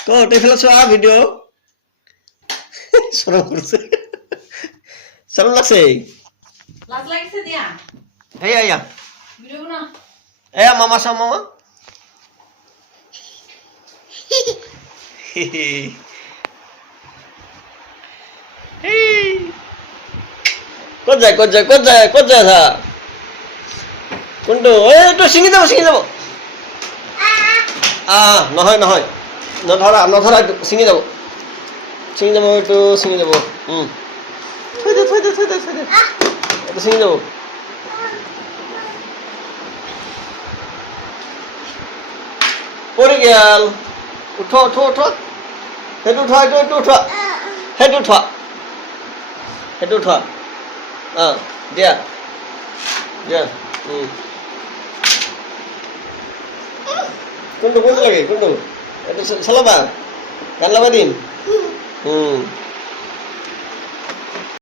কত ফেলেছো ভিডিও শরম করছে শরম লাগছে লাজ লাগিছে দিয়া এই আয়া ভিডিও না এ মামা সা মামা কত যায় থা কোনটো এইটো ছিঙি যাব নহয় নধৰা এইটো ছিঙি যাব এইটো ছিঙি যাব থৈ দে এইটো ছিঙি যাব পৰি গেল উঠ সেইটো উঠোৱা দিয়া কোনটো লাগে কোনটো এইটো চলাবা গান লগাই দিম